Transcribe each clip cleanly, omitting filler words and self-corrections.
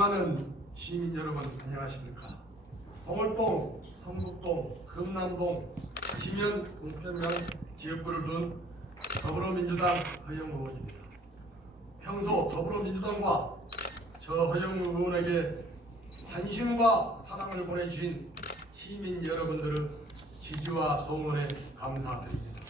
존경하는 시민 여러분, 안녕하십니까? 동월동, 성북동, 금남동, 시면, 우편면 지역구를 둔 더불어민주당 허영우 의원입니다. 평소 더불어민주당과 저 허영우 의원에게 관심과 사랑을 보내주신 시민 여러분들의 지지와 성원에 감사드립니다.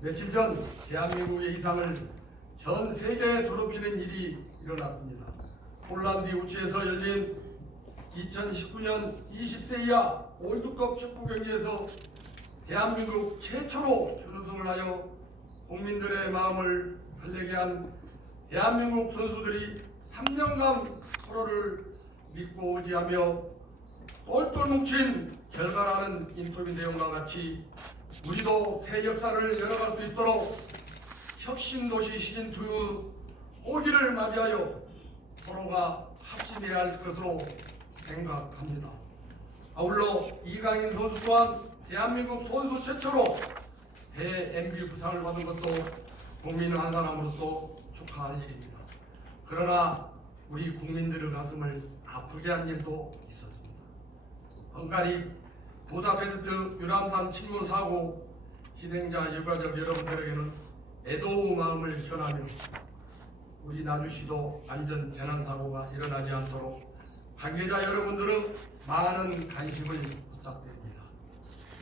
며칠 전 대한민국의 이상을 전 세계에 더럽히는 일이 일어났습니다. 폴란드 우치에서 열린 2019년 20세 이하 월드컵 축구 경기에서 대한민국 최초로 준우승을 하여 국민들의 마음을 설레게 한 대한민국 선수들이 3년간 서로를 믿고 의지하며 똘똘 뭉친 결과라는 인터뷰 내용과 같이 우리도 새 역사를 열어갈 수 있도록 혁신도시 시즌2 호기를 맞이하여 서로가 합심해야 할 것으로 생각합니다. 아울러 이강인 선수 또한 대한민국 선수 최초로 대-MVP 부상을 받은 것도 국민 한 사람으로서 축하할 일입니다. 그러나 우리 국민들의 가슴을 아프게 한 일도 있었습니다. 헝가리 부다페스트 유람선 침몰 사고 희생자 유가족 여러분들에게는 애도의 마음을 전하며 우리 나주시도 안전 재난사고가 일어나지 않도록 관계자 여러분들의 많은 관심을 부탁드립니다.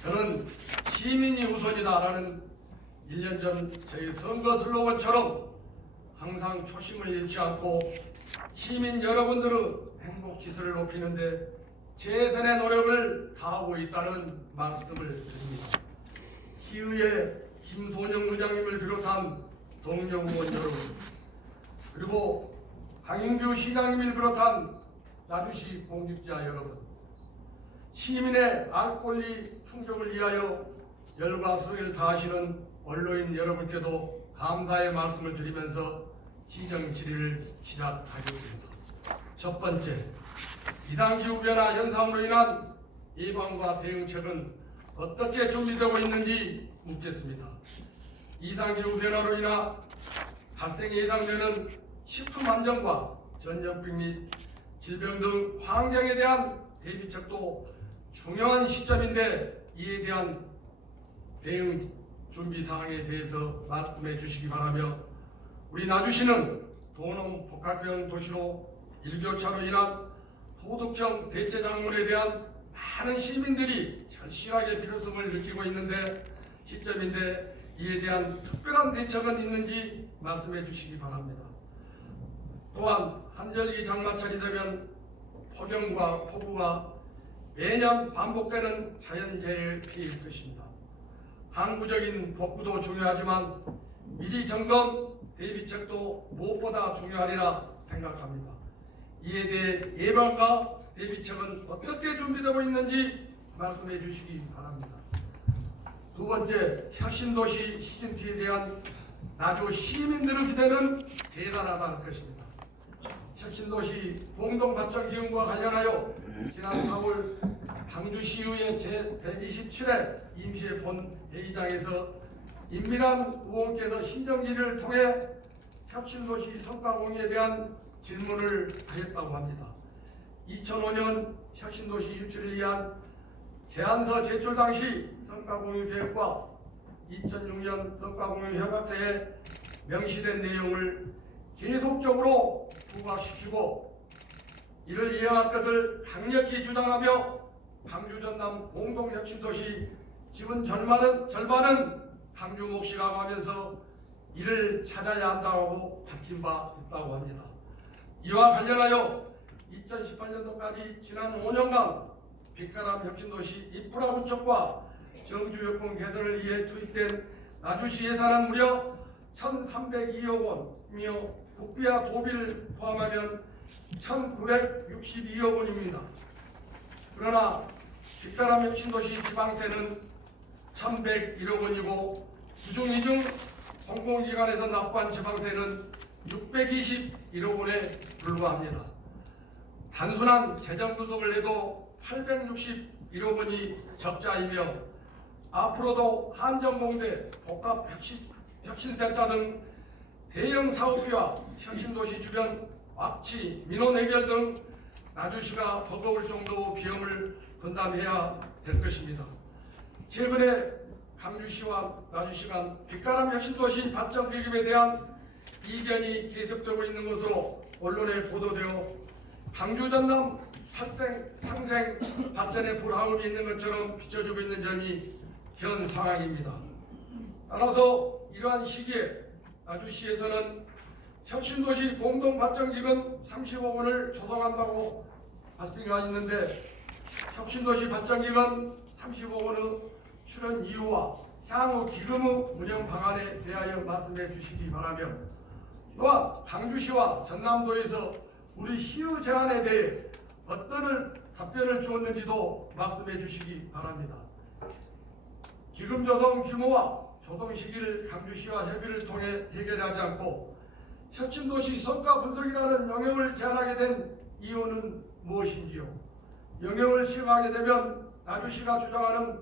저는 시민이 우선이다라는 1년 전 저희 선거 슬로건처럼 항상 초심을 잃지 않고 시민 여러분들의 행복지수를 높이는데 최선의 노력을 다하고 있다는 말씀을 드립니다. 시의회 김소영 의장님을 비롯한 동료 의원 여러분, 그리고 강인규 시장님을 비롯한 나주시 공직자 여러분, 시민의 알 권리 충족을 위하여 열과 성의를 다하시는 언론인 여러분께도 감사의 말씀을 드리면서 시정 질의를 시작하겠습니다. 첫 번째, 이상기후변화 현상으로 인한 예방과 대응책은 어떻게 준비되고 있는지 묻겠습니다. 이상기후변화로 인한 발생이 예상되는 식품 안전과 전염병 및 질병 등 환경에 대한 대비책도 중요한 시점인데 이에 대한 대응 준비 사항에 대해서 말씀해 주시기 바라며, 우리 나주시는 도농 복합형 도시로 일교차로 인한 소득형 대체 작물에 대한 많은 시민들이 절실하게 필요성을 느끼고 있는데 시점인데 이에 대한 특별한 대책은 있는지 말씀해 주시기 바랍니다. 또한 한절기 장마철이 되면 폭염과 폭우가 매년 반복되는 자연재해의 피해일 것입니다. 항구적인 복구도 중요하지만 미리 점검, 대비책도 무엇보다 중요하리라 생각합니다. 이에 대해 예방과 대비책은 어떻게 준비되고 있는지 말씀해 주시기 바랍니다. 두 번째, 혁신도시 시즌2에 대한 나주 시민들의 기대는 대단하다는 것입니다. 혁신도시 공동발전기금과 관련하여 지난 4월 광주시의회 제127회 임시회 본회의장에서 임민환 의원께서 신정질의를 통해 혁신도시 성과공유에 대한 질문을 하였다고 합니다. 2005년 혁신도시 유치를 위한 제안서 제출 당시 성과공유 계획과 2006년 성과공유 협약서에 명시된 내용을 계속적으로 부각시키고 이를 이행할 것을 강력히 주장하며 광주 전남 공동혁신도시 지분 절반은 광주 몫이라고 하면서 이를 찾아야 한다고 밝힌 바 있다고 합니다. 이와 관련하여 2018년도까지 지난 5년간 빛가람 혁신도시 인프라 구축과 정주 여건 개선을 위해 투입된 나주시 예산은 무려 1,302억 원이며 국비와 도비를 포함하면 1,962억 원입니다. 그러나 빛가람 혁신도시 지방세는 1,101억 원이고 이중 공공기관에서 납부한 지방세는 621억 원에 불과합니다. 단순한 재정 구속을 해도 861억 원이 적자이며 앞으로도 한정공대, 복합혁신센터 등 대형 사업비와 혁신도시 주변 악취, 민원 해결 등 나주시가 버거울 정도 비용을 분담해야 될 것입니다. 최근에 강주시와 나주시 간 빛가람 혁신도시 발전 계획에 대한 이견이 계속되고 있는 것으로 언론에 보도되어 강주 전남 상생 발전에 불화음이 있는 것처럼 비춰지고 있는 점이 현 상황입니다. 따라서 이러한 시기에 나주시에서는 혁신도시 공동발전기금 35억 원을 조성한다고 발표가 있는데 혁신도시 발전기금 35억 원의 출연 이유와 향후 기금의 운영 방안에 대하여 말씀해 주시기 바라며 또한 강주시와 전남도에서 우리 시의 제안에 대해 어떤 답변을 주었는지도 말씀해 주시기 바랍니다. 기금 조성 규모와 조성 시기를 강주시와 협의를 통해 해결하지 않고 혁신도시 성과 분석이라는 영역을 제안하게 된 이유는 무엇인지요? 영역을 시행하게 되면 나주시가 주장하는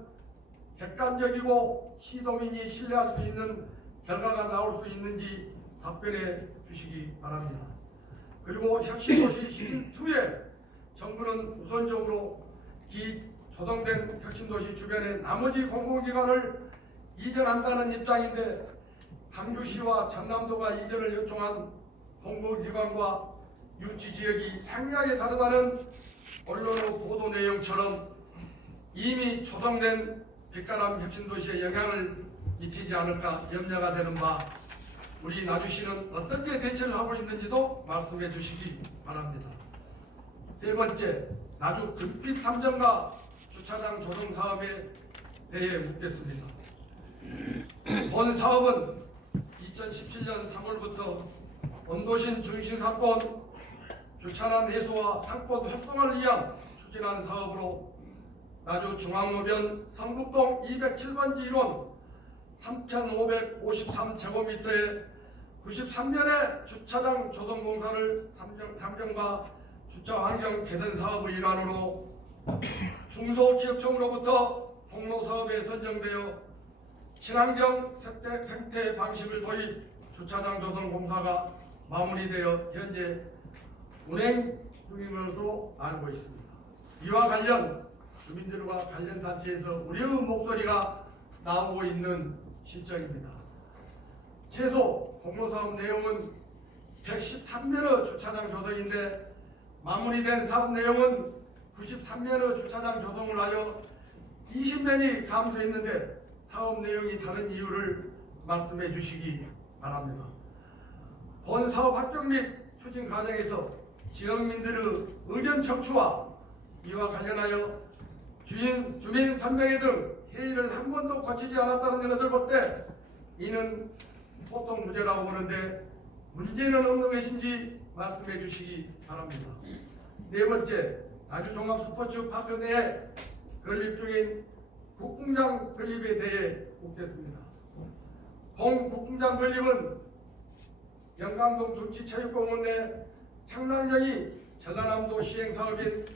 객관적이고 시도민이 신뢰할 수 있는 결과가 나올 수 있는지 답변해 주시기 바랍니다. 그리고 혁신도시 시즌2에 정부는 우선적으로 조성된 혁신도시 주변의 나머지 공공기관을 이전한다는 입장인데 강주시와 전남도가 이전을 요청한 공공기관과 유치지역이 상이하게 다르다는 언론의 보도 내용처럼 이미 조성된 빛가람 혁신도시에 영향을 미치지 않을까 염려가 되는 바 우리 나주시는 어떻게 대처를 하고 있는지도 말씀해 주시기 바랍니다. 세 번째, 나주 금빛 3정가 주차장 조성 사업에 대해 묻겠습니다. 본 사업은 2017년 3월부터 언도신 중심사건 주차난 해소와 상권 활성화를 위한 추진한 사업으로 나주 중앙로변 성북동 207번지 1원 3,553제곱미터의 93년의 주차장 조성 공사를 삼정과 주차 환경 개선 사업의 일환으로 중소기업청으로부터 공로 사업에 선정되어 친환경 생태 방식을 도입 주차장 조성 공사가 마무리되어 현재 운행 중인 것으로 알고 있습니다. 이와 관련 주민들과 관련 단체에서 우리의 목소리가 나오고 있는 실정입니다. 최소 공로사업 내용은 113면의 주차장 조성인데 마무리된 사업 내용은 93면의 주차장 조성을 하여 20면이 감소했는데 사업 내용이 다른 이유를 말씀해 주시기 바랍니다. 본 사업 확정 및 추진 과정에서 지역민들의 의견 청취와 이와 관련하여 주민 설명회 등 회의를 한 번도 거치지 않았다는 것을 볼 때 이는 보통 문제라고 보는데 문제는 없는 것인지 말씀해 주시기 바랍니다. 네 번째, 나주 종합스포츠파크 내에 건립 중인 국궁장 건립에 대해 묻겠습니다. 본 국궁장 건립은 영광동 주치체육공원 내 창랑역이 전라남도 시행사업인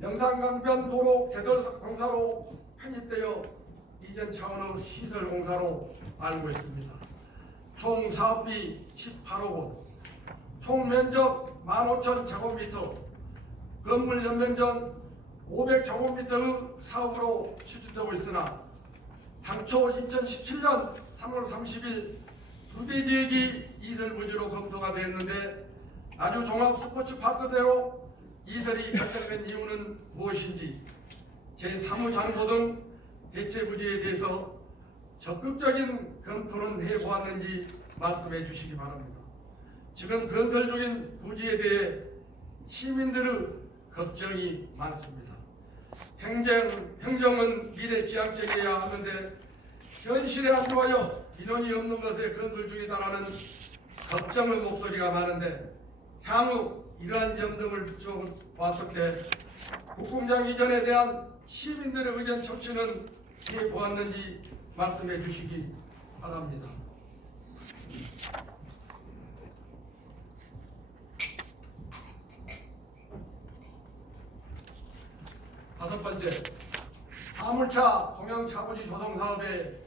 영산강변 도로 개설 공사로 편입되어 이전 차원의 시설 공사로 알고 있습니다. 총 사업비 18억 원, 총 면적 15,000제곱미터, 건물 연면적 500제곱미터의 사업으로 추진되고 있으나 당초 2017년 3월 30일 두 개 지역이 이설 부지로 검토가 되었는데 나주 종합스포츠파크대로 이설이 결정된 이유는 무엇인지 제3의 장소 등 대체 부지에 대해서 적극적인 검토는 해보았는지 말씀해 주시기 바랍니다. 지금 건설 중인 부지에 대해 시민들의 걱정이 많습니다. 행정은 미래지향적이어야 하는데 현실에 안주하여 민원이 없는 것에 건설 중이다라는 걱정의 목소리가 많은데 향후 이러한 점 등을 비춰봤을 때 국궁장 이전에 대한 시민들의 의견 청취는 해보았는지 말씀해 주시기 바랍니다. 다섯 번째, 화물차 공영차부지 조성 사업에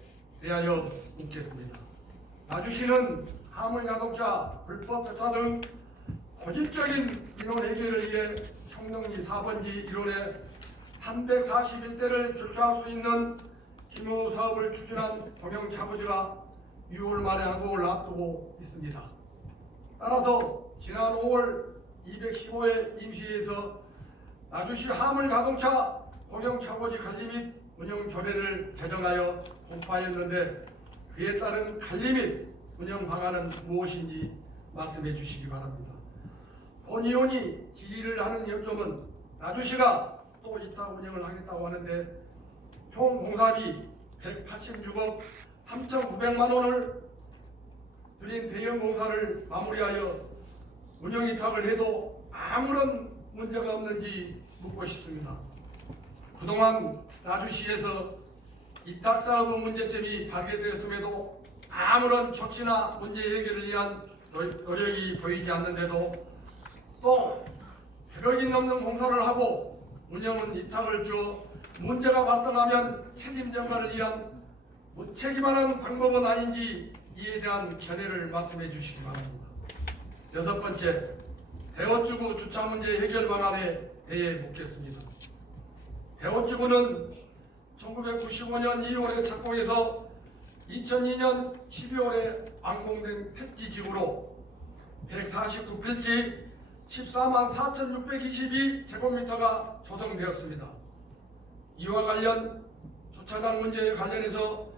대하여 묻겠습니다. 나주시는 화물야동차, 불법 주차 등 고질적인 민원 해결을 위해 총령리 4번지 1원에 341대를 조처할 수 있는 기무 사업을 추진한 동영차고지가 6월 말에 항공을 앞두고 있습니다. 따라서 지난 5월 215회 임시회에서 나주시 화물자동차 공영차고지 관리 및 운영 조례를 제정하여 공파했는데 그에 따른 관리 및 운영 방안은 무엇인지 말씀해 주시기 바랍니다. 본 의원이 질의를 하는 요점은 나주시가 또 이타 운영을 하겠다고 하는데 총 공사비 186억 3,900만 원을 들인 대형 공사를 마무리하여 운영 이탁을 해도 아무런 문제가 없는지 묻고 싶습니다. 그동안 나주시에서 이탁 사업의 문제점이 발견되었음에도 아무런 조치나 문제 해결을 위한 노력이 보이지 않는데도 또 100억이 넘는 공사를 하고 운영은 이탁을 주어 문제가 발생하면 책임 전가를 위한 무책임한 방법은 아닌지 이에 대한 견해를 말씀해 주시기 바랍니다. 여섯 번째, 대원주구 주차 문제 해결 방안에 대해 묻겠습니다. 대원주구는 1995년 2월에 착공해서 2002년 12월에 완공된 택지지구로 149필지 14만 4,622제곱미터가 조성되었습니다. 이와 관련 주차장 문제에 관련해서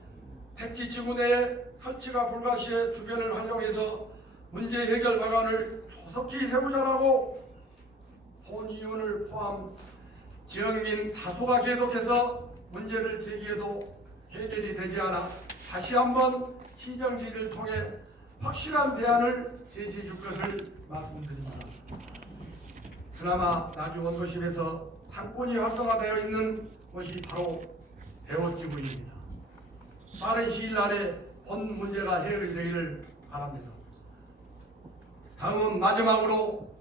택지지구 내에 설치가 불가시해 주변을 활용해서 문제 해결 방안을 조속히 세우자라고 본 의원을 포함 지역민 다수가 계속해서 문제를 제기해도 해결이 되지 않아 다시 한번 시정지를 통해 확실한 대안을 제시해 줄 것을 말씀드립니다. 그나마 나주 원도심에서 상권이 활성화되어 있는 곳이 바로 대원지구입니다. 빠른 시일 안에 본 문제가 해결되기를 바랍니다. 다음은 마지막으로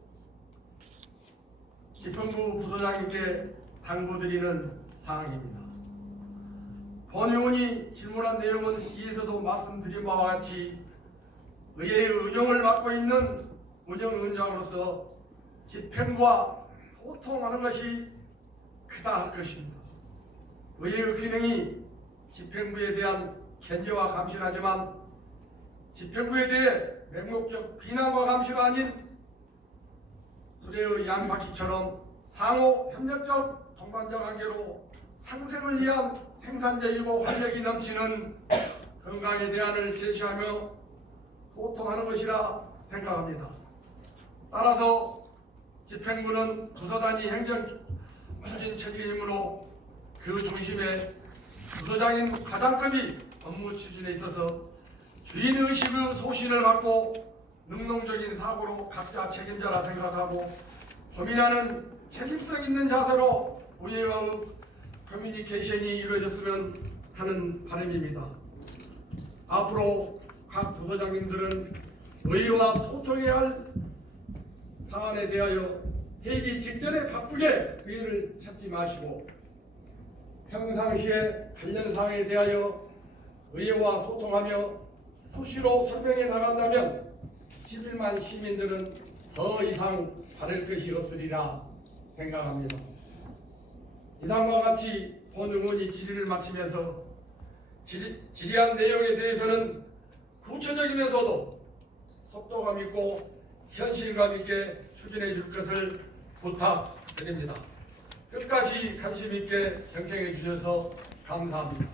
집행부 부소장님께 당부드리는 사항입니다. 본 의원이 질문한 내용은 이에서도 말씀드린 바와 같이 의회의 운영을 맡고 있는 운영위원장으로서 집행부와 소통하는 것이 크다 할 것입니다. 의회의 기능이 집행부에 대한 견제와 감시를 하지만 집행부에 대해 맹목적 비난과 감시가 아닌 수레의 양바퀴처럼 상호 협력적 동반자 관계로 상생을 위한 생산적이고 활력이 넘치는 건강의 대안을 제시하며 소통하는 것이라 생각합니다. 따라서 집행부는 부서단위 행정 추진 체질이므로 그 중심에 부서장인 과장급이 업무 추진에 있어서 주인의식의 소신을 갖고 능동적인 사고로 각자 책임자라 생각하고 고민하는 책임성 있는 자세로 의회와의 커뮤니케이션이 이루어졌으면 하는 바람입니다. 앞으로 각 부서장님들은 의회와 소통해야 할 사안에 대하여 회기 직전에 바쁘게 기회를 찾지 마시고 평상시에 관련 사항에 대하여 의회와 소통하며 수시로 설명해 나간다면 11만 시민들은 더 이상 바랄 것이 없으리라 생각합니다. 이상과 같이 본 의원이 질의를 마치면서 질의한 내용에 대해서는 구체적이면서도 속도감 있고 현실감 있게 추진해 줄 것을 부탁드립니다. 끝까지 관심 있게 경청해 주셔서 감사합니다.